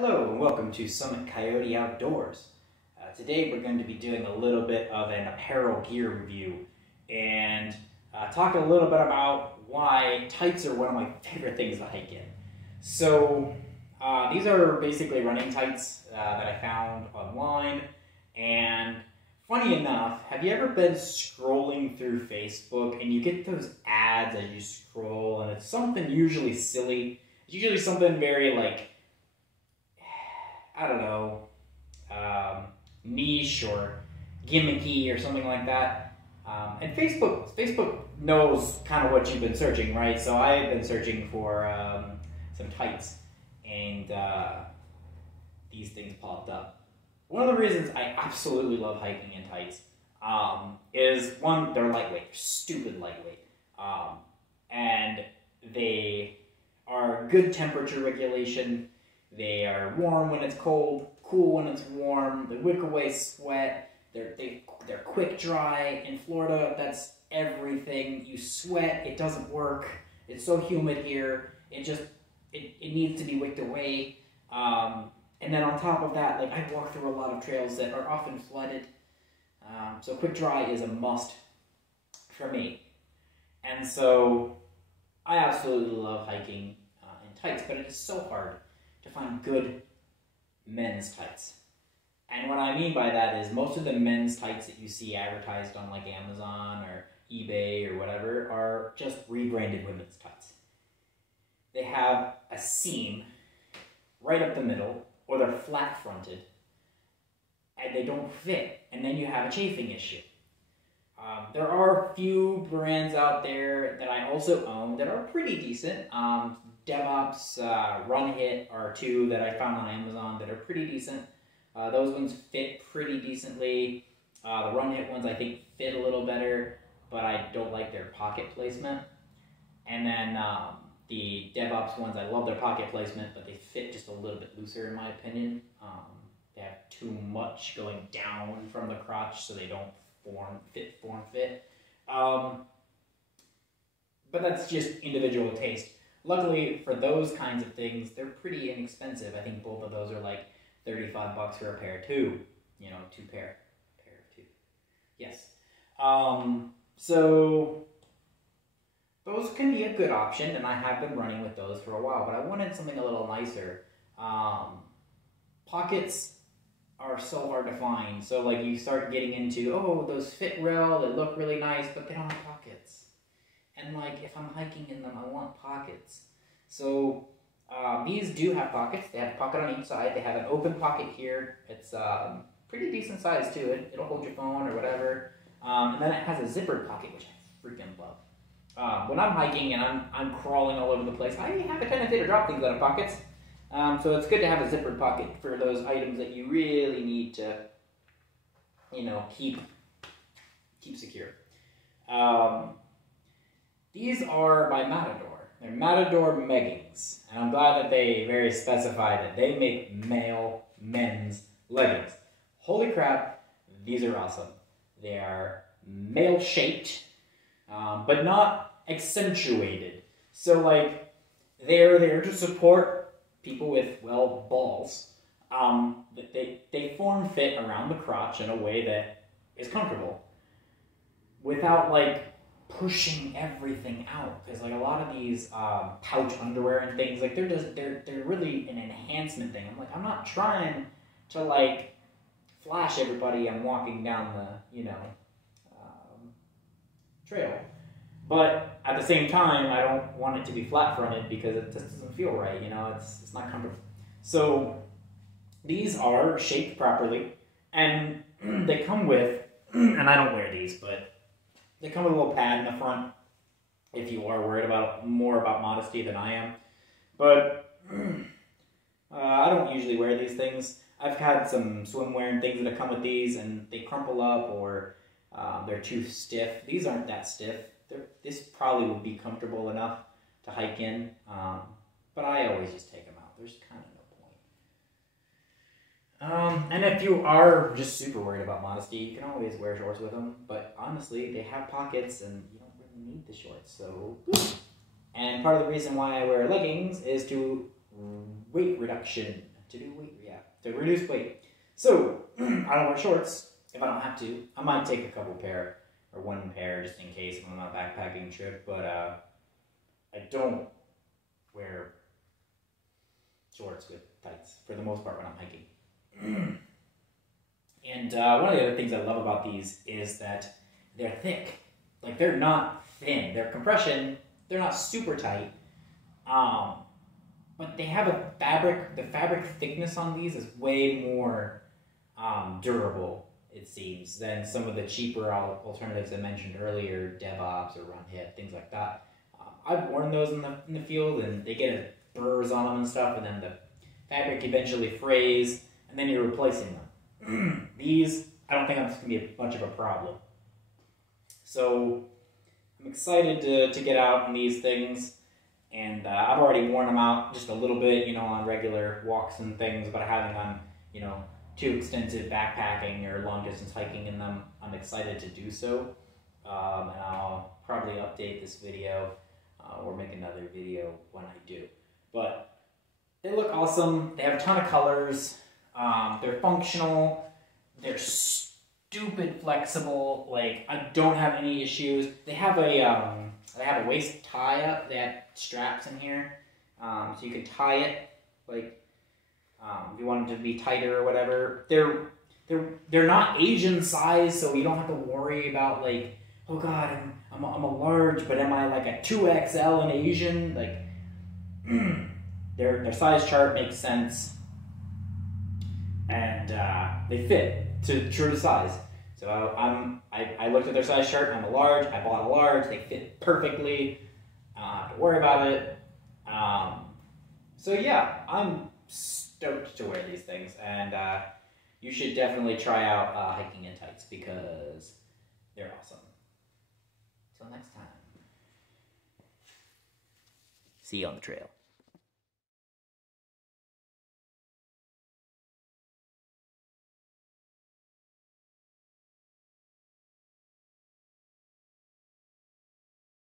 Hello and welcome to Summit Coyote Outdoors. Today we're going to be doing a little bit of an apparel gear review and talk a little bit about why tights are one of my favorite things to hike in. So these are basically running tights that I found online, and funny enough, have you ever been scrolling through Facebook and you get those ads as you scroll and it's something usually silly? It's usually something very like, I don't know, niche or gimmicky or something like that. And Facebook knows kind of what you've been searching, right? So I've been searching for some tights, and these things popped up. One of the reasons I absolutely love hiking in tights is, one, they're lightweight, they're stupid lightweight, and they are good temperature regulation. They are warm when it's cold, cool when it's warm. They wick away sweat. They're quick dry. In Florida, that's everything. You sweat, it doesn't work. It's so humid here. It needs to be wicked away. And then on top of that, like, I walk through a lot of trails that are often flooded. So quick dry is a must for me. And so I absolutely love hiking in tights, but it is so hard to find good men's tights. And what I mean by that is most of the men's tights that you see advertised on like Amazon or eBay or whatever are just rebranded women's tights. They have a seam right up the middle, or they're flat fronted, and they don't fit, and then you have a chafing issue. There are a few brands out there that I also own that are pretty decent. DevOps, Run Hit are two that I found on Amazon that are pretty decent. Those ones fit pretty decently. The Run Hit ones I think fit a little better, but I don't like their pocket placement. And then the DevOps ones, I love their pocket placement, but they fit just a little bit looser in my opinion. They have too much going down from the crotch, so they don't form fit. But that's just individual taste. Luckily for those kinds of things, they're pretty inexpensive. I think both of those are like $35 for a pair too. You know, pair of two. Yes. So those can be a good option, and I have been running with those for a while, but I wanted something a little nicer. Pockets are so hard to find. So like you start getting into, oh, those fit well, they look really nice, but they don't have pockets. And like, if I'm hiking in them, I want pockets. So these do have pockets. They have a pocket on each side. They have an open pocket here. It's pretty decent size too. It'll hold your phone or whatever. And then it has a zippered pocket, which I freaking love. When I'm hiking and I'm crawling all over the place, I have a tendency to drop things out of pockets. So it's good to have a zippered pocket for those items that you really need to, you know, keep secure. These are by Matador. They're Matador Meggings, and I'm glad that they very specified that they make men's leggings. Holy crap, these are awesome. They are male-shaped, but not accentuated. So, like, they're there to support people with, well, balls. They form fit around the crotch in a way that is comfortable without, like, pushing everything out, because like a lot of these pouch underwear and things, like they're really an enhancement thing. I'm like, I'm not trying to like flash everybody I'm walking down the, you know, trail, but at the same time I don't want it to be flat fronted because it just doesn't feel right, you know. It's not comfortable. So these are shaped properly, and they come with and I don't wear these, but they come with a little pad in the front if you are worried more about modesty than I am. But I don't usually wear these things. I've had some swimwear and things that have come with these, and they crumple up, or they're too stiff. These aren't that stiff. This probably would be comfortable enough to hike in, but I always just take them out. There's kind of no point. And if you are just super worried about modesty, you can always wear shorts with them, but honestly, they have pockets and you don't really need the shorts, so. And part of the reason why I wear leggings is to weight reduction. to reduce weight. So I don't wear shorts if I don't have to. I might take a couple pair or one pair just in case I'm on a backpacking trip, but I don't wear shorts with tights for the most part when I'm hiking. And one of the other things I love about these is that they're thick. Like, they're not thin. They're compression. They're not super tight. But they have a fabric. The fabric thickness on these is way more durable, it seems, than some of the cheaper alternatives I mentioned earlier, DevOps or Run Hip, things like that. I've worn those in the field, and they get burrs on them and stuff, and then the fabric eventually frays, and then you're replacing them. These, I don't think that's going to be much of a problem. So I'm excited to get out in these things, and I've already worn them out just a little bit, on regular walks and things, but I haven't gone, too extensive backpacking or long distance hiking in them. I'm excited to do so, and I'll probably update this video or make another video when I do. But they look awesome. They have a ton of colors. They're functional. They're stupid flexible. Like, I don't have any issues. They have a waist tie up. They have straps in here, so you can tie it. Like, if you want it to be tighter or whatever. They're not Asian size, so you don't have to worry about, like, oh God, I'm a large, but am I like a 2XL in Asian? Like, their size chart makes sense, and they fit true to size. So I looked at their size chart. I'm a large. I bought a large. They fit perfectly. I don't have to worry about it. So yeah, I'm stoked to wear these things, and you should definitely try out hiking in tights because they're awesome. Till next time. See you on the trail.